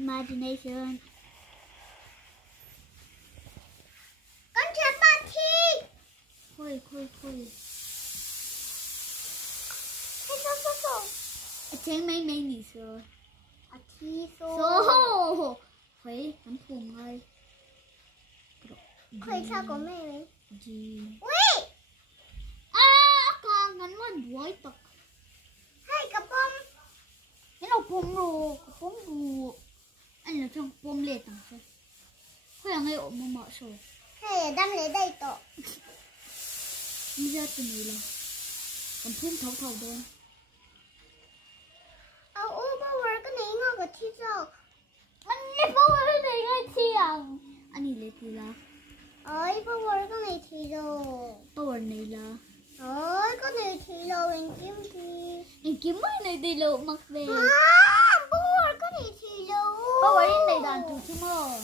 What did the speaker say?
Imagination. Con chặt bà thi. Khôi. Hey, so. Trên mấy nỉ rồi. À thi so. Khuấy bắn thùng ơi. Khuấy sao có mẹ đấy? Gì? Ui! Con ngắn luôn buổi tộc. Hey, cặp bông. Cái nào bông rồi. Anh là trong bông liệt tặng sao? Khuấy là ngay ổ mà mở rồi. Hey, đang lấy đây tổ. Bây giờ từ này là bắn thùng thấu đơn. Power cái này ngon cái thi rồi. Anh lấy power cái này ngay chiang. Anh đi lấy từ là. Ôi, power cái này thi rồi. Power này là. Ôi, cái này thi rồi anh kiếm thi. Anh kiếm mấy này đi lộ mặc về. Power cái này thi rồi. Power này đàn tụi chứ mơ.